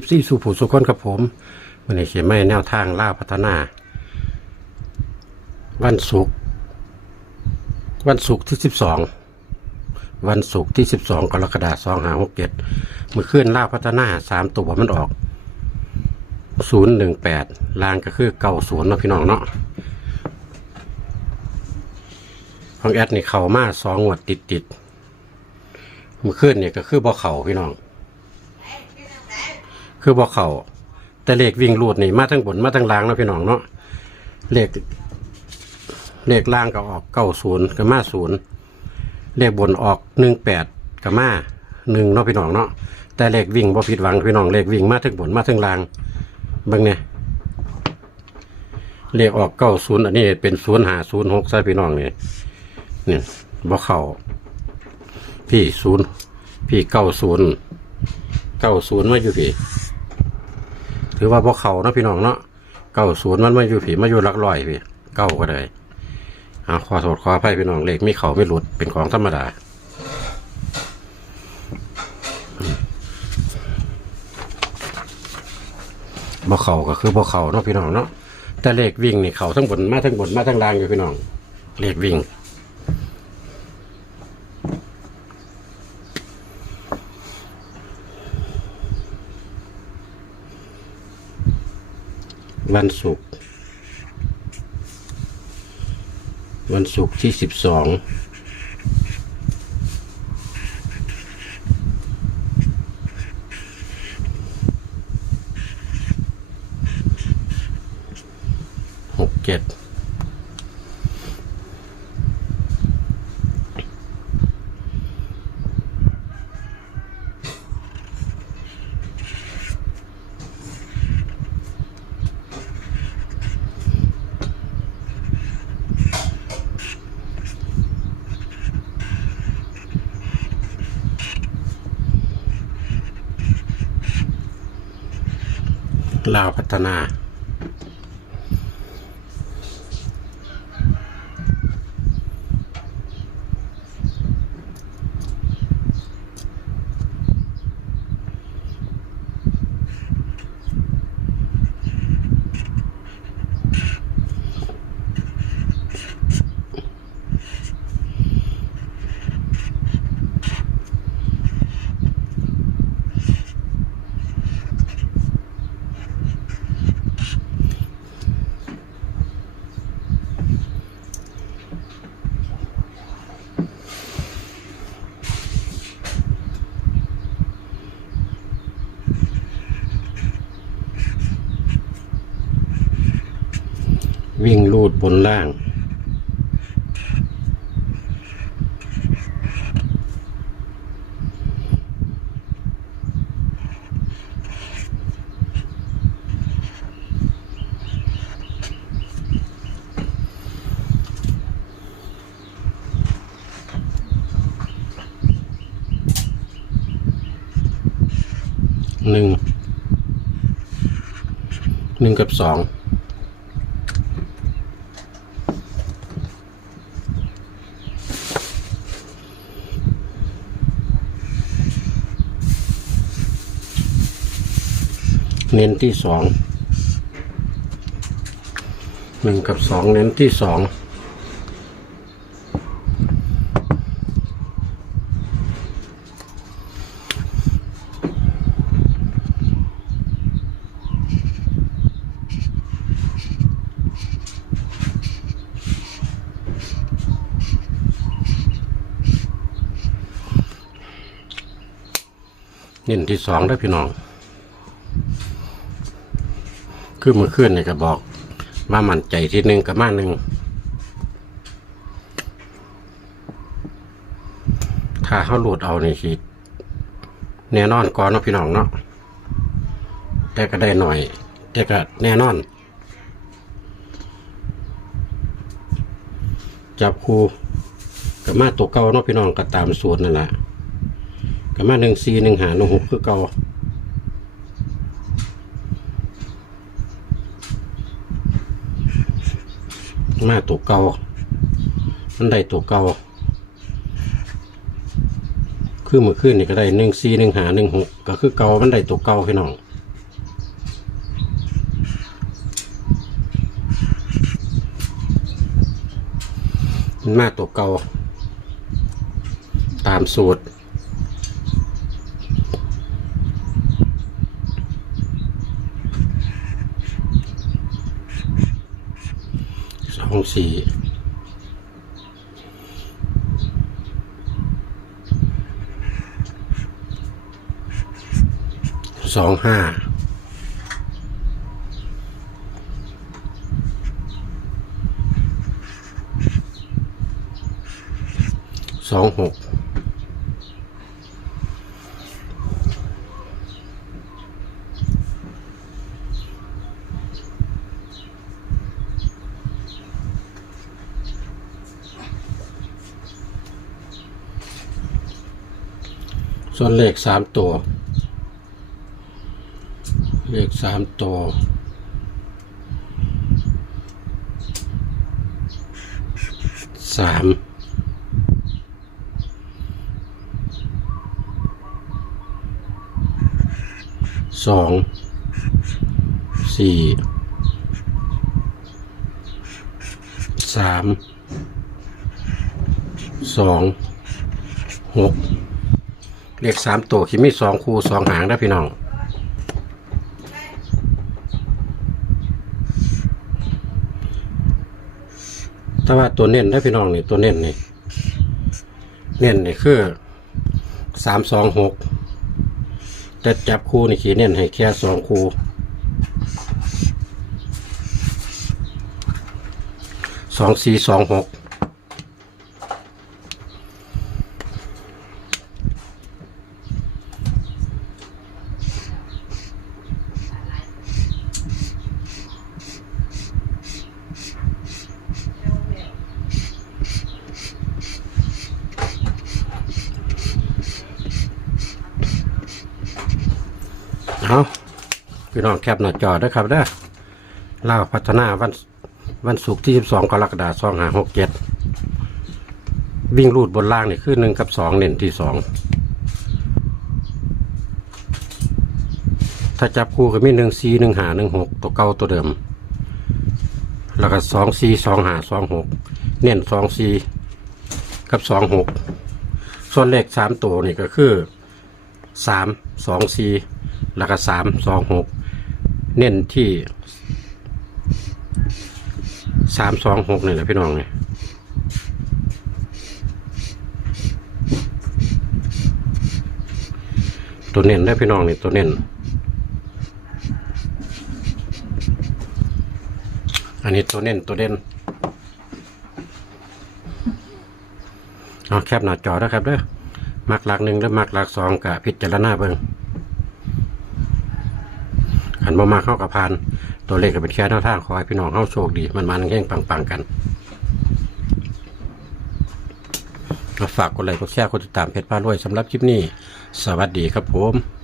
ฟซีสู่ผู้สุคนกับผมวันนี้เขียนไม่แนวทางล่าพัฒนา วันศุกร์วันศุกร์ที่สิบสองวันศุกร์ที่สิบสองกรกฎาคมสองห้าหกเจ็ดมือขึ้นล่าพัฒนาสามตัวมันออกศูนย์หนึ่งแปดลางก็คือเก่าศูนย์เนาะพี่น้องเนาะของแอดนี่เข่ามาสองงวดติดติดๆมือขึ้นเนี่ยก็คือบ่เข่าพี่น้อง คือบ่เขาแต่เลขวิ่งรูดนี่มาทั้งบนมาทั้งล่างเนาะพี่น้องเนาะเลขเลขล่างก็ออกเก้าศูนย์ก็มาศูนย์เลขบนออกหนึ่งแปดก็มาหนึ่งเนาะพี่น้องเนาะแต่เลขวิ่งบ่ผิดหวังพี่น้องเลขวิ่งมาทั้งบนมาทั้งล่างเบิ่งเนี่ยเลขออกเก้าศูนย์อันนี้เป็นศูนย์หาศูนย์หกใช่พี่น้องนี่เนี่ยบ่เข่าพี่ศูนย์พี่เก้าศูนย์เก้าศูนย์ไมาอยู่ผี ถือว่าพวกเขาเนาะพี่น้องเนาะเก้าศูนย์มันมาอยู่ผีมาอยู่หลักร้อยพี่เก้าก็ได้เอาขอโทษขออภัยพี่น้องเลขมีเขาไม่หลุดเป็นของธรรมดาบ่เขาก็คือบ่เขาเนาะพี่น้องเนาะแต่เลขวิ่งนี่เขาทั้งบนมาทั้งบนมาทั้งล่างอยู่พี่น้อง เลขวิ่ง วันศุกร์วันศุกร์ที่สิบสอง ลาวพัฒนา วิ่งลูดบนล่าง หนึ่ง หนึ่งกับสอง เน้นที่สองหนึ่งกับสองเน้นที่สองเน้นที่สองได้พี่น้อง คือมือขึ้นเนี่ยก็บอก ว่ามันใจที่หนึ่งกับมาหนึ่งถ้าเขาหลุดเอานี่สิแน่นอนก่อนเนาะพี่น้องเนาะแต่ก็ได้หน่อย แต่ก็แน่นอน จับคูกับมาตัวเก่าเนาะพี่น้องก็ตามสูตรนั่นแหละกับมาหนึ่งสี่หนึ่งหาหนึ่งหกคือเก่า แม่ตัวเก่ามันได้ตัวเก่าคือมือขึ้นนี่ก็ได้หนึ่งสี่หนึ่งหาหนึ่งหกก็คือเก่ามันได้ตัวเก่าพี่น้องมันมาตัวเก่าตามสูตร สองสี่สองห้าสองหก ส่วนเลขสามตัว เลขสามตัว สามสองสี่สามสองหก เลขสามตัวที่มีสองคู่สองหางได้พี่น้อง แต่ว่าตัวเน้นได้พี่น้องนี่ตัวเน้นนี่ เน้นนี่คือสามสองหกแต่จับคู่นี่ขีเน้นให้แค่สองคู่สองสี่สองหก เอาพี่น้องแคปหน้าจอด้วยครับเด้อเล่าพัฒนาวันวันศุกร์ที่สิบสองกรกฎาคมสองห้าหกเจ็ดวิ่งรูดบนล่างนี่คือหนึ่งกับสองเน้นที่สองถ้าจับคู่ก็มีหนึ่งสี่หนึ่งหาหนึ่งหกตัวเก่าตัวเดิม แล้วก็สองสี่สองหาสองหกเน้นสองสี่กับสองหกส่วนเลขสามตัวนี่ก็คือสามสองสี่ แล้วก็สามสองหกเน้นที่สามสองหกนี่แหละพี่น้องเนี่ยตัวเน้นได้พี่น้องนี่ตัวเน้นอันนี้ตัวเน้นตัวเด่นเอาแคบหน้าจอนะครับเด้อมักหลักหนึ่งแล้วมักหลักสองกับพิจารณาเบิ่ง ขันบ่มาเข้ากับพาน ตัวเลขก็เป็นแค่แนวทางขอให้พี่น้องเข้าโชคดี มันมันแง่งปังๆกันฝากกดไลค์กดแชร์กดติดตามเพจป้ารวยสำหรับคลิปนี้ สวัสดีครับผม